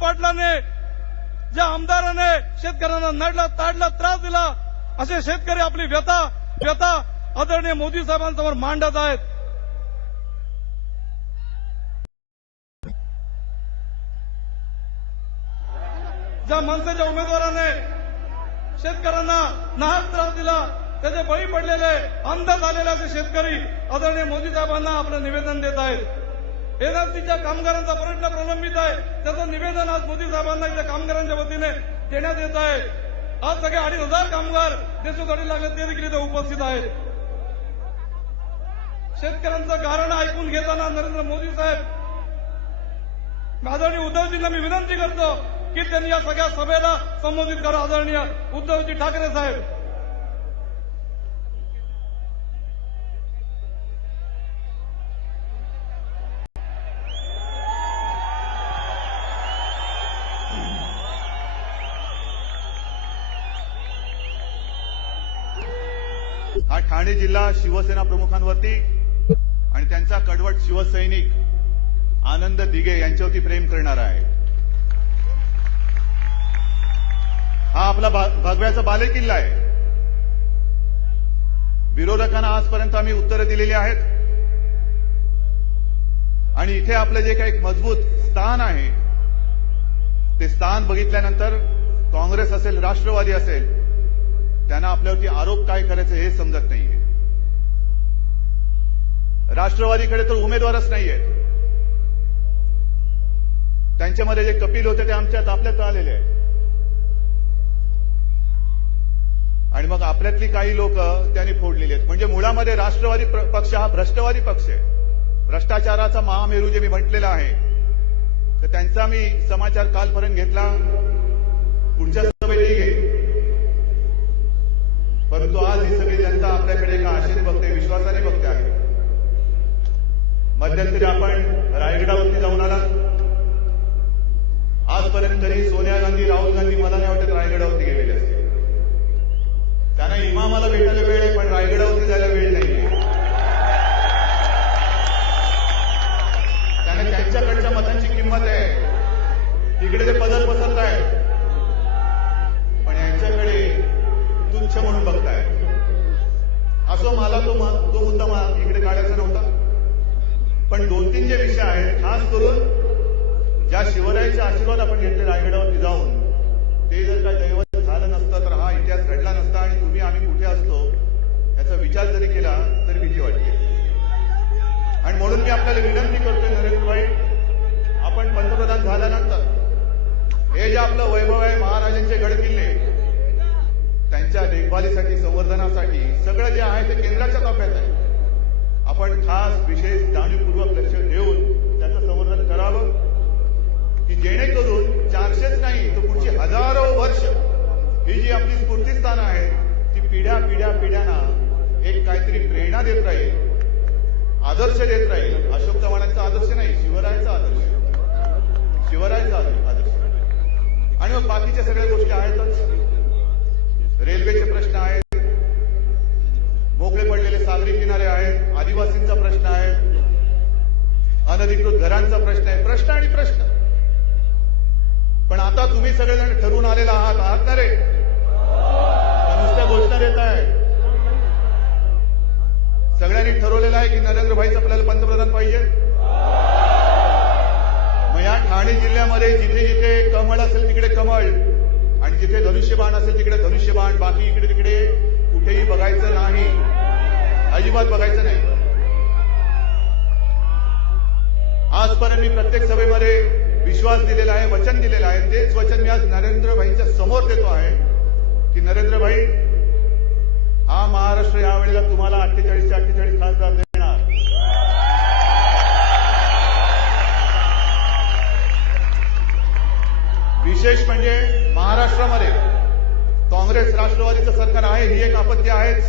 पाटलाने, ज्या आमदाराने शेतकऱ्यांना नडला ताडला त्रास दिला, असे शेतकरी आपली व्यथा आदरणीय मोदी साहेबांसमोर मांडत आहेत. ज्या मनसेच्या उमेदवाराने शेतकऱ्यांना नाहक त्रास दिला, त्याचे बळी पडलेले अंध झालेले असे शेतकरी आदरणीय मोदी साहेबांना आपलं निवेदन देत आहेत. एनआरसीच्या कामगारांचा प्रश्न प्रलंबित आहे, त्याचं निवेदन आज मोदी साहेबांना इथे कामगारांच्या वतीने देण्यात येत आहे. आज सगळे 2,500 कामगार देशोसाठी लागले ते देखील इथे उपस्थित आहेत. शेतकऱ्यांचं गाऱ्हाण ऐकून घेताना नरेंद्र मोदी साहेब, आदरणीय उद्धवजींना मी विनंती करतो की त्यांनी या सगळ्या सभेला संबोधित करा. आदरणीय उद्धवजी ठाकरे साहेब. हा ठाणे जिल्हा शिवसेना प्रमुखांवरती आणि त्यांचा कडवट शिवसैनिक आनंद दिघे यांच्यावरती प्रेम करणारा आहे. हा आपला भगव्याचा बालेकिल्ला आहे. विरोधकांना आजपर्यंत आम्ही उत्तरं दिलेली आहेत आणि इथे आपलं जे काही मजबूत स्थान आहे ते स्थान बघितल्यानंतर काँग्रेस असेल, राष्ट्रवादी असेल, त्यांना आपल्यावरती आरोप काय करायचे हे समजत नाहीये. राष्ट्रवादीकडे तर उमेदवारच नाहीये. त्यांच्यामध्ये जे कपिल होते ते आपल्यात आलेले आहेत आणि मग आपल्यातली काही लोक त्यांनी फोडलेली आहेत. म्हणजे मुळामध्ये राष्ट्रवादी पक्ष हा भ्रष्टवादी पक्ष आहे. भ्रष्टाचाराचा महामेरू जे मी म्हटलेला आहे, तर त्यांचा मी समाचार कालपर्यंत घेतला, पुढच्या सभेतही घेईन. परंतु आज ही सगळी जनता आपल्याकडे एका आशेने बघते, विश्वासाने बघते आहे. मध्यंतरी आपण रायगडावरती जाऊन आला. आजपर्यंत तरी सोनिया गांधी, राहुल गांधी मला नाही वाटत रायगडावरती गेलेले असते. त्यांना इमामाला भेटायला वेळ आहे, पण रायगडावरती जायला वेळ नाहीये. त्यांना त्यांच्याकडच्या मतांची किंमत आहे. तिकडे ते पदर पसरत आहे, पण यांच्याकडे तुच्छ म्हणून बघताय. असो, मला तो मुद्दा इकडे काढायचा नव्हता. पण 2-3 जे विषय आहेत, खास करून ज्या शिवरायाचे आशीर्वाद आपण घेतले रायगडावरती जाऊन, ते जर काय दैवत झालं नसतं तर हा इतिहास घडला नसता आणि तुम्ही आम्ही कुठे असतो याचा विचार जरी केला तरी भीती वाटते. आणि म्हणून मी आपल्याला विनंती करतोय, नरेंद्र भाई, आपण पंतप्रधान झाल्यानंतर हे जे आपलं वैभव आहे, महाराजांचे गडकिल्ले, त्यांच्या देखभालीसाठी, संवर्धनासाठी सगळं जे आहे ते केंद्राच्या ताब्यात आहे. आपण खास विशेष जाणीवपूर्वक लक्ष देऊन त्याचं संवर्धन करावं, की जेणेकरून 400च नाही तर पुढची हजारो वर्ष ही जी आपली स्फूर्तीस्थानं आहेत ती पिढ्यांना एक काहीतरी प्रेरणा देत राहील, आदर्श देत राहील. अशोक चव्हाणांचा आदर्श नाही, शिवरायांचा आदर्श. आणि मग बाकीच्या सगळ्या गोष्टी आहेतच. रेल्वेचे प्रश्न आहेत, मोकळे पडलेले सागरी किनारे आहेत, आदिवासींचा प्रश्न आहे, अनधिकृत घरांचा प्रश्न आहे. प्रश्न आणि प्रश्न. पण आता तुम्ही सगळेजण ठरवून आलेला आहात ना रे? नुसत्या घोषणा देत आहे. सगळ्यांनी ठरवलेलं आहे की नरेंद्र भाईच आपल्याला पंतप्रधान पाहिजे. मग या ठाणे जिल्ह्यामध्ये जिथे जिथे कमळ असेल तिकडे कमळ आणि जिथे धनुष्यबाण असेल तिकडे धनुष्यबाण. बाकी इकडे तिकडे कुठेही बघायचं नाही, अजिबात बघायचं नाही. आजपर्यंत मी प्रत्येक सभेमध्ये विश्वास दिलेला आहे, वचन दिलेलं आहे. तेच वचन मी आज नरेंद्र भाईंच्या समोर देतो आहे की नरेंद्र भाई, हा महाराष्ट्र यावेळेला तुम्हाला 48चे 48 खासदार देणार. विशेष म्हणजे महाराष्ट्रामध्ये काँग्रेस राष्ट्रवादीचं सरकार आहे, ही एक आपत्ती आहेच.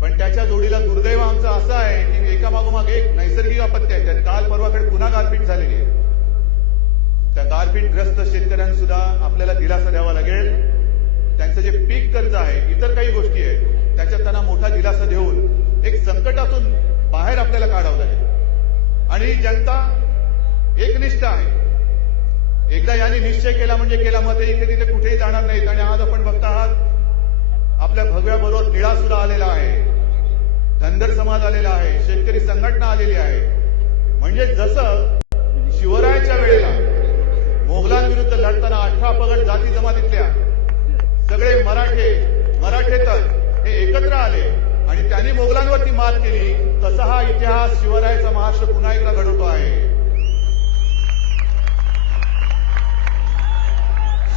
पण त्याच्या जोडीला दुर्दैव आमचं असं आहे की एकामागोमाग एक नैसर्गिक आपत्ती आहे. त्यात काल परवाकडे पुन्हा गारपीट झालेली आहे. त्या गारपीटग्रस्त शेतकऱ्यांना सुद्धा आपल्याला दिलासा द्यावा लागेल. त्यांचं जे पीक कर्ज आहे, इतर काही गोष्टी आहेत, त्याच्यात त्यांना मोठा दिलासा देऊन एक संकटातून बाहेर आपल्याला काढावं लागेल. आणि जनता एकनिष्ठ आहे. एकदा यांनी निश्चय केला म्हणजे केला, मग ते इथे तिथे कुठेही जाणार नाहीत. आणि आज आपण बघता आहात आपल्या भगव्याबरोबर निळा सुद्धा आलेला आहे, धनगर समाज आलेला आहे, शेतकरी संघटना आलेली आहे. म्हणजे जसं शिवरायाच्या वेळेला मोगलांविरुद्ध लढताना 18 पगड जाती जमातीतल्या सगळे मराठेतर हे एकत्र आले आणि त्यांनी मोगलांवरती मात केली, तसा हा इतिहास शिवरायाचा महाराष्ट्र पुन्हा एकदा घडवतो आहे.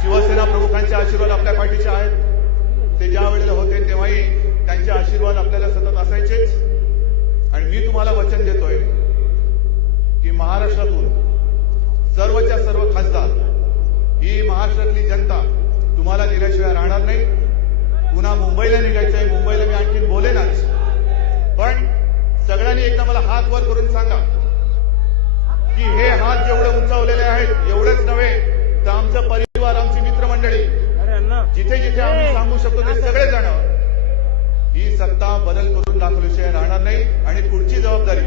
शिवसेना प्रमुखांचे आशीर्वाद आपल्या पाठीचे आहेत. ते ज्या वेळेला होते तेव्हाही त्यांचे आशीर्वाद आपल्याला सतत असायचेच. आणि मी तुम्हाला वचन देतोय की महाराष्ट्रातून सर्वच्या सर्व खासदार, ही महाराष्ट्रातली जनता तुम्हाला दिल्याशिवाय राहणार नाही. पुन्हा मुंबईला निघायचंय, मुंबईला मी आणखी बोलेनच, पण सगळ्यांनी एकदा मला हात वर करून सांगा की हे हात जेवढे उंचावलेले आहेत एवढेच नव्हे तर आमचं परिवार, आमची मित्रमंडळी, जिथे जिथे आम्ही सांगू शकतो ते सगळेजण ही सत्ता बदल करून दाखवल्याशिवाय राहणार नाही. आणि पुढची जबाबदारी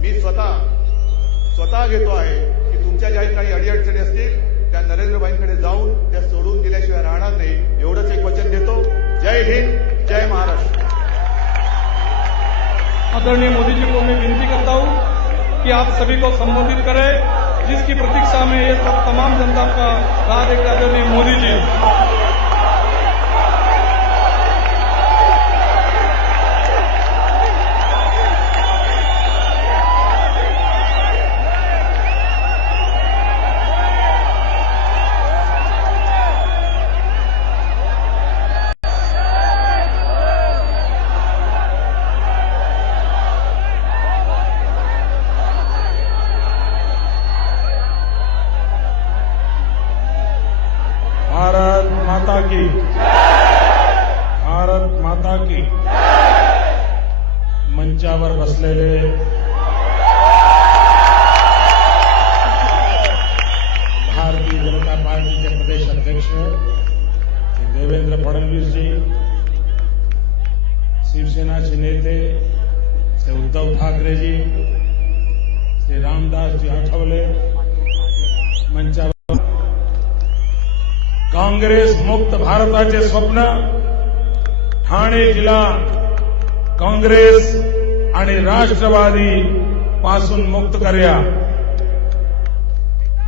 मी स्वतः घेतो आहे की तुमच्या ज्या काही अडीअडचणी असतील त्या नरेंद्रभाईंकडे जाऊन त्या सोडून दिल्याशिवाय राहणार नाही. एवढंच एक वचन देतो. जय हिंद, जय महाराष्ट्र. आदरणीय मोदी जी को मैं विनती करता हूं कि आप सभी को संबोधित करें, जिसकी प्रतीक्षा में ये सब तमाम जनता का रहा देख आदरणीय मोदी जी. भारत माता की मंचावर बसलेले भारतीय जनता पार्टीचे प्रदेश अध्यक्ष श्री देवेंद्र फडणवीस जी, शिवसेनाचे नेते श्री उद्धव ठाकरे जी, श्री रामदास जी आठवले मंचावर, काँग्रेस मुक्त भारताचे स्वप्न ठाणे जिल्हा काँग्रेस आणि राष्ट्रवादी पासून मुक्त करूया.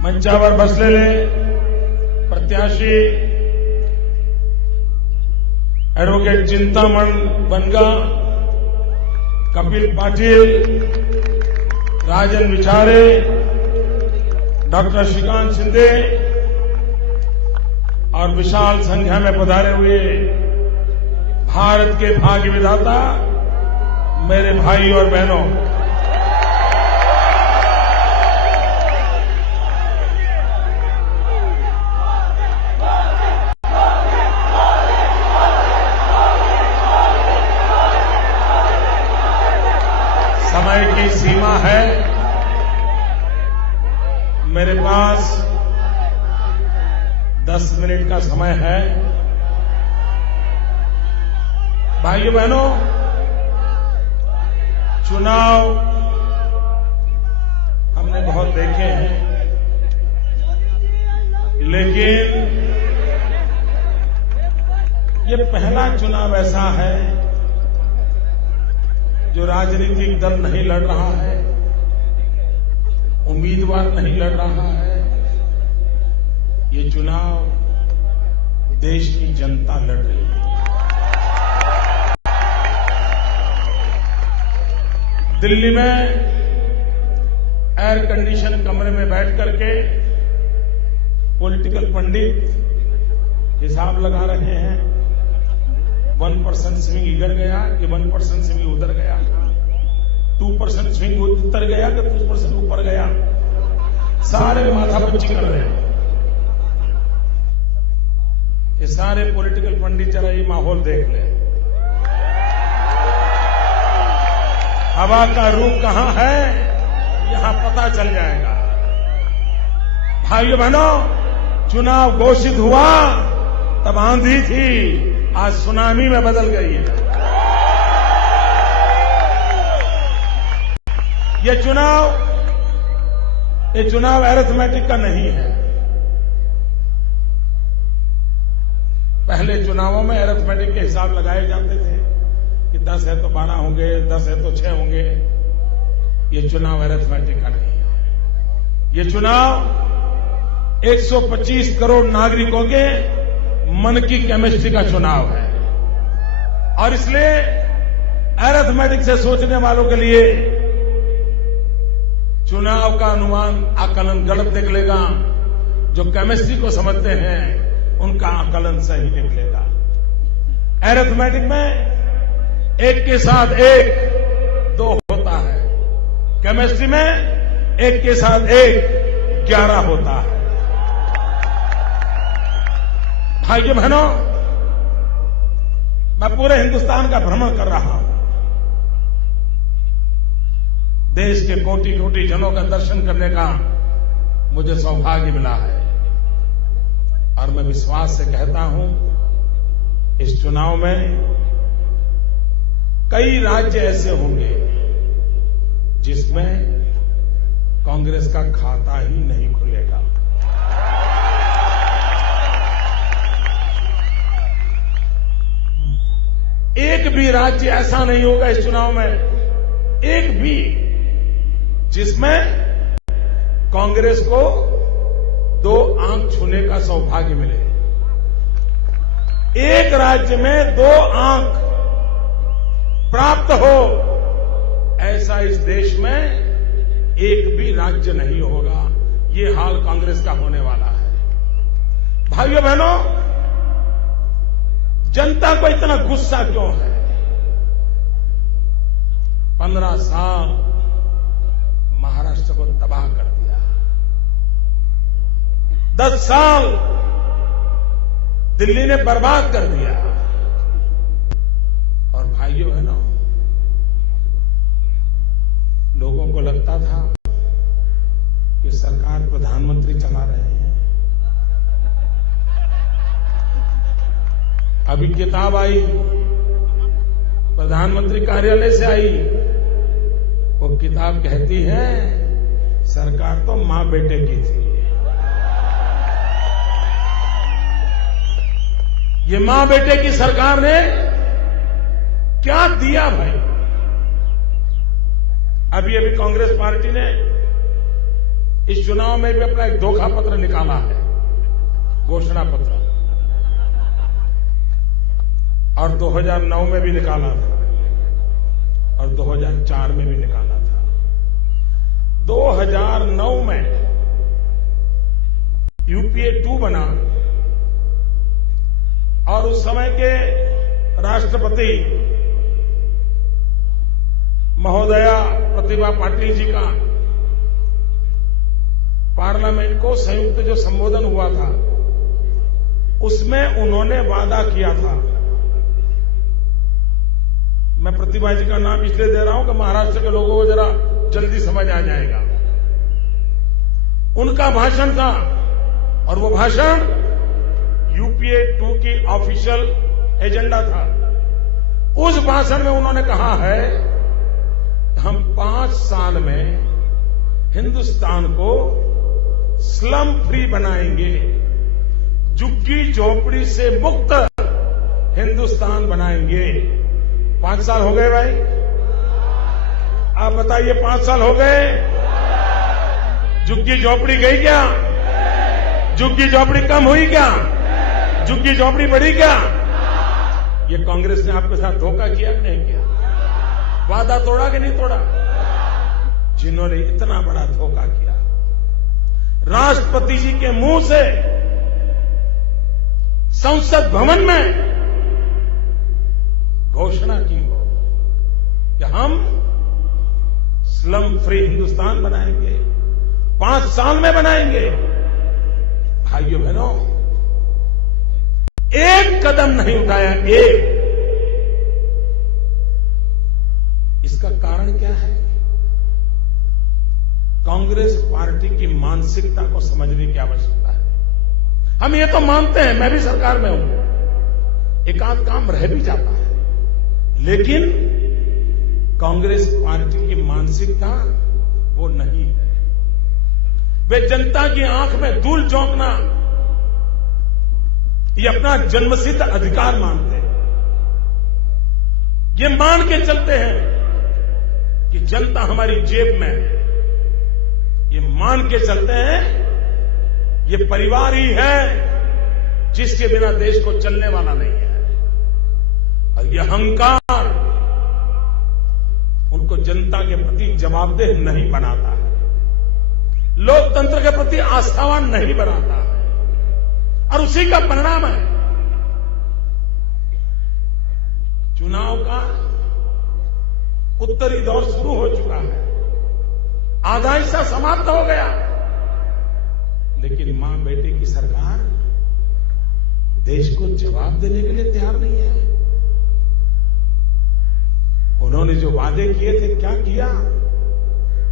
मंचावर बसलेले प्रत्याशी ॲडव्होकेट चिंतामण बनगा, कपिल पाटील, राजन विचारे, डॉक्टर श्रीकांत शिंदे और विशाल संख्या में पधारे हुए भारत के भाग्य विधाता मेरे भाई और बहनों, समय की सीमा है. मेरे पास 10 मिनट का समय है. भाइयों बहनों, चुनाव हमने बहुत देखे हैं, लेकिन ये पहला चुनाव ऐसा है जो राजनीतिक दल नहीं लड़ रहा है, उम्मीदवार नहीं लड़ रहा है. ये चुनाव देश की जनता लड़ रही है. दिल्ली में एयर कंडीशन कमरे में बैठ करके पॉलिटिकल पंडित हिसाब लगा रहे हैं. 1% स्विंग इधर गया कि 1% स्विंग उधर गया, 2% स्विंग उतर गया कि 2% ऊपर गया. सारे माथापच्ची कर रहे हैं. ये सारे पॉलिटिकल पंडित जरा ये माहौल देख ले. हवा का रूप कहां है यहां पता चल जाएगा. भाइयों बहनों, चुनाव घोषित हुआ तब आंधी थी, आज सुनामी में बदल गई है. ये चुनाव अरिथमेटिक का नहीं है. पहले चुनावों में अरिथमेटिक के हिसाब लगाए जाते थे कि 10 है तो 12 होंगे, 10 है तो 6 होंगे। ये चुनाव अरिथमेटिक का नहीं है। ये चुनाव 125 करोड़ नागरिकों के मन की केमिस्ट्री का चुनाव है। और इसलिए अरिथमेटिक से सोचने वालों के लिए चुनाव का अनुमान आकलन गलत निकलेगा। जो केमिस्ट्री को समझते हैं उनका आकलन सही निकलेगा। अरिथमेटिक में 1 के साथ 1 2 होता है। केमिस्ट्री में 1 के साथ 1 11 होता है। भाइयों बहनों, मैं पूरे हिंदुस्तान का भ्रमण कर रहा हूं। देश के कोटि कोटि जनों का दर्शन करने का मुझे सौभाग्य मिला है। और मैं विश्वास से कहता हूं, इस चुनाव में कई राज्य ऐसे होंगे जिसमें कांग्रेस का खाता ही नहीं खुलेगा। एक भी राज्य ऐसा नहीं होगा इस चुनाव में, एक भी, जिसमें कांग्रेस को 2 अंक छूने का सौभाग्य मिले। एक राज्य में 2 अंक प्राप्त हो, ऐसा इस देश में एक भी राज्य नहीं होगा। ये हाल कांग्रेस का होने वाला है। भाइयों बहनों, जनता को इतना गुस्सा क्यों है? 15 साल महाराष्ट्र को तबाह कर दिया। 10 साल दिल्ली ने बर्बाद कर दिया। और भाइयों बहनों, लोगों को लगता था कि सरकार प्रधानमंत्री चला रहे हैं। अभी किताब आई, प्रधानमंत्री कार्यालय से आई, वो किताब कहती है सरकार तो मां बेटे की थी। ये मां बेटे की सरकार ने क्या दिया भाई? अभी कांग्रेस पार्टी ने इस चुनाव में भी अपना एक धोखा पत्र निकाला है, घोषणा पत्र, और 2009 में भी निकाला था और 2004 में भी निकाला था। 2009 में यूपीए 2 बना और उस समय के राष्ट्रपति महोदया प्रतिभा पाटिल जी का पार्लियामेंट को संयुक्त जो संबोधन हुआ था, उसमें उन्होंने वादा किया था, मैं प्रतिभा जी का नाम इसलिए दे रहा हूं कि महाराष्ट्र के लोगों को जरा जल्दी समझ आ जाएगा। उनका भाषण था और वो भाषण यूपीए 2 की ऑफिशियल एजेंडा था। उस भाषण में उन्होंने कहा है हम 5 साल में हिंदुस्तान को स्लम फ्री बनाएंगे, झुग्गी झोपड़ी से मुक्त हिंदुस्तान बनाएंगे। 5 साल हो गए भाई? आप बताइए, 5 साल हो गए? झुग्गी झोपड़ी गई क्या? झुग्गी झोपड़ी कम हुई क्या? झुग्गी झोपड़ी बढ़ी क्या? ये कांग्रेस ने आपके साथ धोखा किया कि नहीं किया? वादा तोड़ा कि नहीं तोड़ा? जिन्होंने इतना बड़ा धोखा किया, राष्ट्रपति जी के मुंह से संसद भवन में घोषणा की हो कि हम स्लम फ्री हिंदुस्तान बनाएंगे, 5 साल में बनाएंगे। भाइयों बहनों, एक कदम नहीं उठाया, एक। इसका कारण क्या है? कांग्रेस पार्टी की मानसिकता को समझने की आवश्यकता है। हम ये तो मानते हैं, मैं भी सरकार में हूं, एक आध काम रह भी जाता है, लेकिन कांग्रेस पार्टी की मानसिकता वो नहीं है। वे जनता की आंख में धूल झोंकना, ये अपना जन्मसिद्ध अधिकार मानते हैं। ये मान के चलते हैं कि जनता हमारी जेब में है। ये मान के चलते हैं ये परिवार ही है जिसके बिना देश को चलने वाला नहीं है। और ये अहंकार उनको जनता के प्रति जवाबदेह नहीं बनाता है, लोकतंत्र के प्रति आस्थावान नहीं बनाता है। और उसी का परिणाम है चुनाव का उत्तरी दौर शुरू हो चुका है, आधा हिस्सा समाप्त हो गया, लेकिन मां बेटे की सरकार देश को जवाब देने के लिए तैयार नहीं है। उन्होंने जो वादे किए थे क्या किया?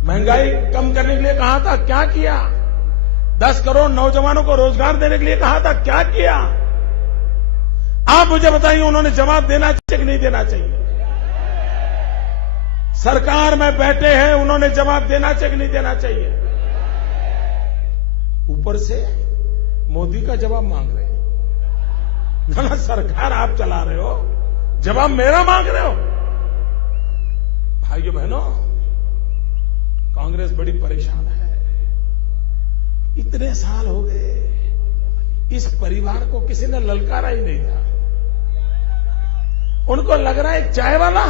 महंगाई कम करने के लिए कहा था, क्या किया? 10 करोड़ नौजवानों को रोजगार देने के लिए कहा था, क्या किया? आप मुझे बताइए, उन्होंने जवाब देना चाहिए कि नहीं देना चाहिए? सरकार में बैठे हैं, उन्होंने जवाब देना चाहिए कि नहीं देना चाहिए? ऊपर से मोदी का जवाब मांग रहे हैं। ना सरकार आप चला रहे हो, जवाब मेरा मांग रहे हो। भाइयों बहनों, कांग्रेस बड़ी परेशान है। इतने साल हो गए, इस परिवार को किसी ने ललकारा ही नहीं था। उनको लग रहा है एक चाय वाला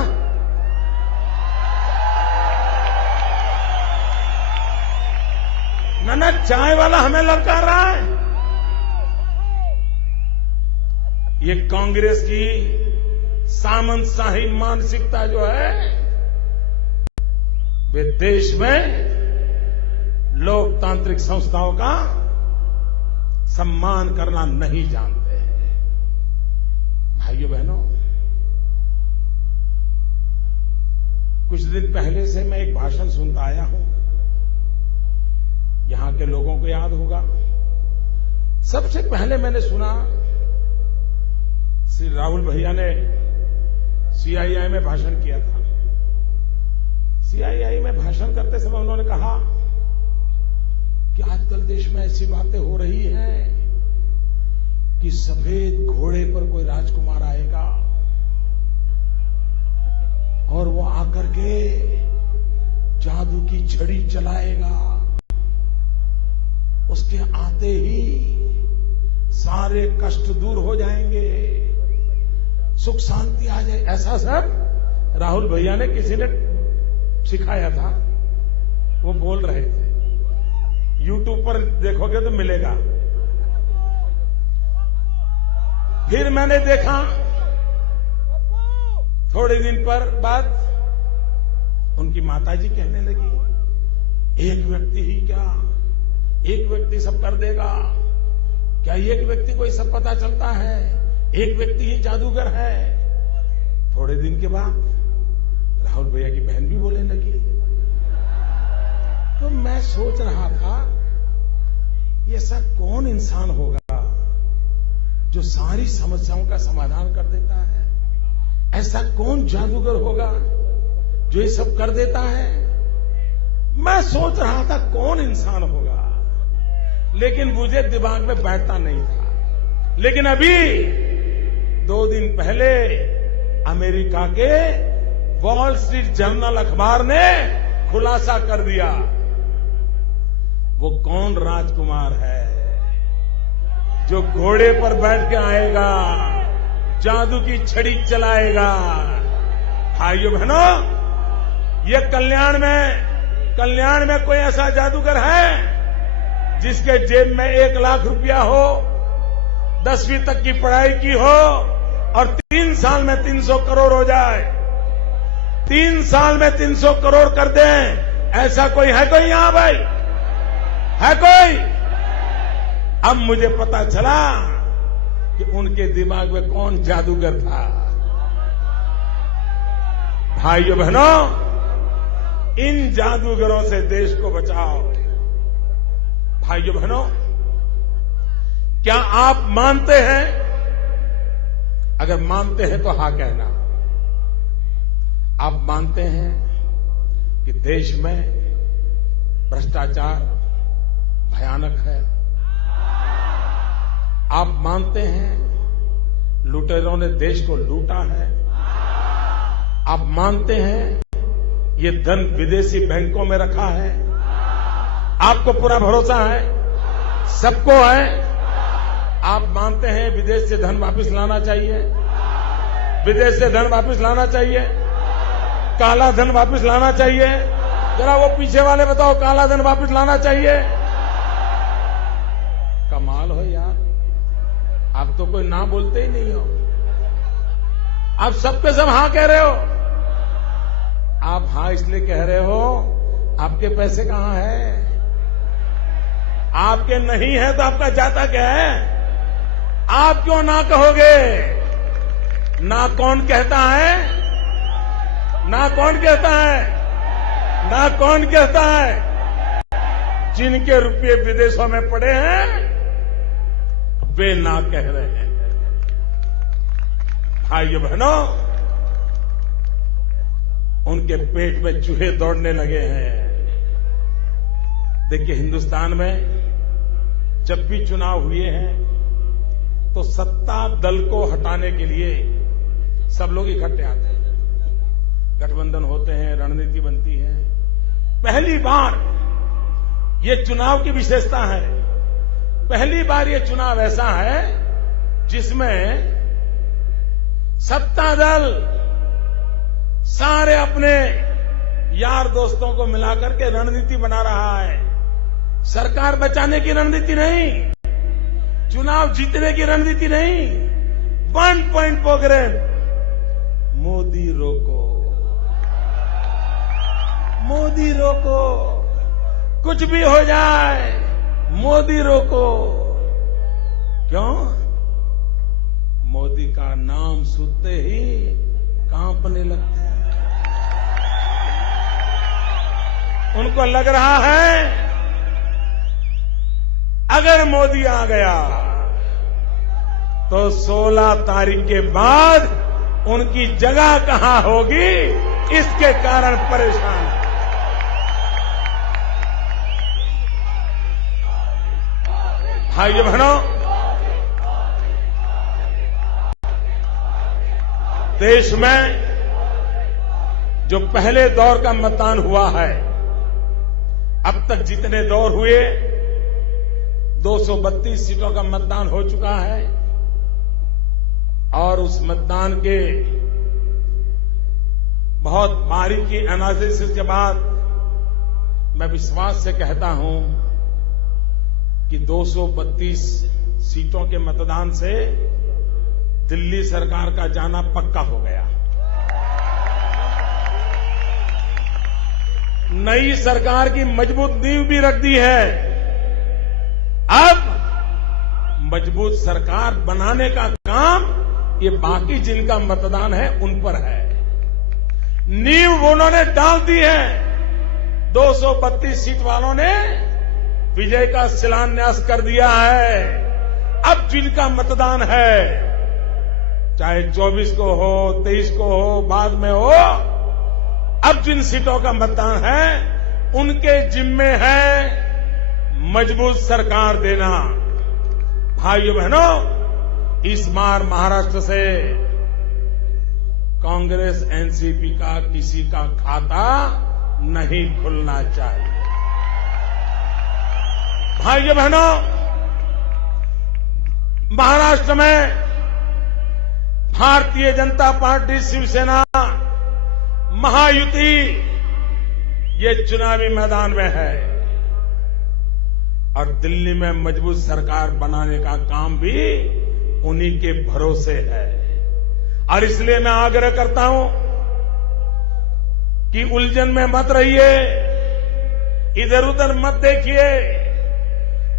ना चाय वाला हमें ललकार रहा है। ये कांग्रेस की सामंतशाही मानसिकता जो है, वे देश में लोकतांत्रिक संस्थाओं का सम्मान करना नहीं जानते हैं। भाइयों बहनों, कुछ दिन पहले से मैं एक भाषण सुनता आया हूं, यहां के लोगों को याद होगा। सबसे पहले मैंने सुना श्री राहुल भैया ने सीआईआई में भाषण किया था। सीआईआई में भाषण करते समय उन्होंने कहा कि आजकल देश में ऐसी बातें हो रही हैं कि सफेद घोड़े पर कोई राजकुमार आएगा और वो आकर के जादू की छड़ी चलाएगा। उसके आते ही सारे कष्ट दूर हो जाएंगे, सुख शांति आ जाए। ऐसा सब राहुल भैया ने किसी ने सिखाया था, वो बोल रहे थे। यूट्यूब पर देखोगे तो मिलेगा। फिर मैंने देखा थोड़े दिन पर बाद उनकी माताजी कहने लगी, एक व्यक्ति ही क्या, एक व्यक्ति सब कर देगा क्या? एक व्यक्ति को ही सब पता चलता है? एक व्यक्ति ही जादूगर है? थोड़े दिन के बाद राहुल भैया की बहन भी बोलने लगी। तो मैं सोच रहा था, ये ऐसा कौन इंसान होगा जो सारी समस्याओं का समाधान कर देता है? ऐसा कौन जादूगर होगा जो ये सब कर देता है? मैं सोच रहा था कौन इंसान होगा, लेकिन मुझे दिमाग में बैठता नहीं था। लेकिन अभी 2 दिन पहले अमेरिका के वॉल स्ट्रीट जर्नल अखबार ने खुलासा कर दिया, वो कौन राजकुमार है जो घोड़े पर बैठ के आएगा, जादू की छड़ी चलाएगा। भाइयों बहनों, ये कल्याण में कोई ऐसा जादूगर है जिसके जेब में 1 लाख रुपया हो, 10वीं तक की पढ़ाई की हो और 3 साल में 300 करोड़ हो जाए? 3 साल में 300 करोड़ कर दें, ऐसा कोई है? कोई यहां भाई है कोई? अब मुझे पता चला कि उनके दिमाग में कौन जादूगर था। भाइयों बहनों, इन जादूगरों से देश को बचाओ। भाइयों बहनों, क्या आप मानते हैं? अगर मानते हैं तो हाँ कहना। आप मानते हैं कि देश में भ्रष्टाचार भयानक है? आप मानते हैं लुटेरों ने देश को लूटा है? आप मानते हैं ये धन विदेशी बैंकों में रखा है? आपको पूरा भरोसा है? सबको है? आप मानते हैं विदेश से धन वापस लाना चाहिए? विदेश से धन वापस लाना चाहिए? काला धन वापस लाना चाहिए? जरा वो पीछे वाले बताओ, काला धन वापस लाना चाहिए? कमाल हो यार, आप तो कोई ना बोलते ही नहीं हो। आप सबके सब हां कह रहे हो। आप हां इसलिए कह रहे हो, आपके पैसे कहां हैं? आपके नहीं है तो आपका जाता क्या है? आप क्यों ना कहोगे? ना कौन कहता है? ना कौन कहता है? ना कौन कहता है? जिनके रुपये विदेशों में पड़े हैं वे ना कह रहे हैं। भाइयों बहनों, उनके पेट में चूहे दौड़ने लगे हैं। देखिए, हिंदुस्तान में जब भी चुनाव हुए हैं तो सत्ता दल को हटाने के लिए सब लोग इकट्ठे आते हैं, गठबंधन होते हैं, रणनीति बनती है। पहली बार ये चुनाव की विशेषता है, पहली बार ये चुनाव ऐसा है जिसमें सत्ता दल सारे अपने यार दोस्तों को मिलाकर के रणनीति बना रहा है। सरकार बचाने की रणनीति नहीं, चुनाव जीतने की रणनीति नहीं, 1 पॉइंट प्रोग्राम, मोदी रोको, मोदी रोको, कुछ भी हो जाए मोदी रोको। क्यों? मोदी का नाम सुनते ही कांपने लगते हैं। उनको लग रहा है अगर मोदी आ गया तो 16 तारीख के बाद उनकी जगह कहां होगी, इसके कारण परेशान है। भाइयों बहनों, देश में जो पहले दौर का मतदान हुआ है, अब तक जितने दौर हुए 232 सीटों का मतदान हो चुका है। और उस मतदान के बहुत बारीकी एनालिसिस के बाद मैं विश्वास से कहता हूं कि 232 सीटों के मतदान से दिल्ली सरकार का जाना पक्का हो गया। नई सरकार की मजबूत नींव भी रख दी है। अब मजबूत सरकार बनाने का काम ये बाकी जिनका मतदान है उन पर है। नींव उन्होंने डाल दी है। 232 सीट वालों ने विजय का शिलान्यास कर दिया है। अब जिनका मतदान है, चाहे 24 को हो, 23 को हो, बाद में हो, अब जिन सीटों का मतदान है उनके जिम्मे है मजबूत सरकार देना। भाइयों बहनों, इस बार महाराष्ट्र से कांग्रेस एनसीपी का किसी का खाता नहीं खुलना चाहिए। भाइयों बहनों, महाराष्ट्र में भारतीय जनता पार्टी शिवसेना महायुति ये चुनावी मैदान में है और दिल्ली में मजबूत सरकार बनाने का काम भी उन्हीं के भरोसे है। और इसलिए मैं आग्रह करता हूं कि उलझन में मत रहिए, इधर उधर मत देखिए,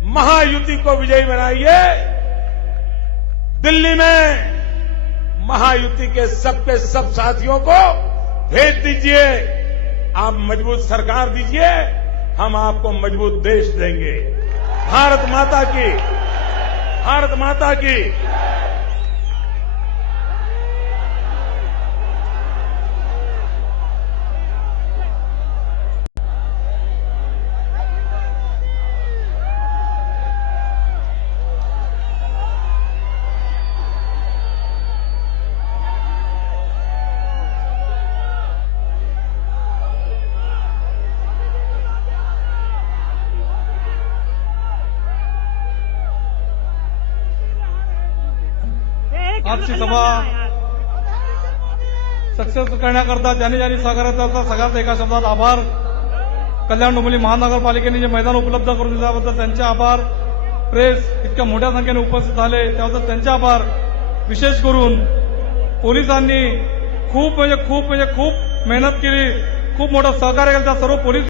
महायुति को विजयी बनाइए। दिल्ली में महायुति के सबके सब साथियों को भेज दीजिए। आप मजबूत सरकार दीजिए, हम आपको मजबूत देश देंगे। भारत माता की, भारत माता की। आजची सभा सक्सेस करण्याकरता ज्यांनी ज्यांनी सहकार्य केलं सगळ्यांचा एका शब्दात आभार. कल्याण डोंबिवली महानगरपालिकेने जे मैदान उपलब्ध करून दिल्याबद्दल त्यांचे आभार. प्रेस इतक्या मोठ्या संख्येने उपस्थित झाले त्याबद्दल त्यांचे आभार. विशेष करून पोलिसांनी खूप मेहनत केली, खूप मोठं सहकार्य केलं त्या सर्व पोलीस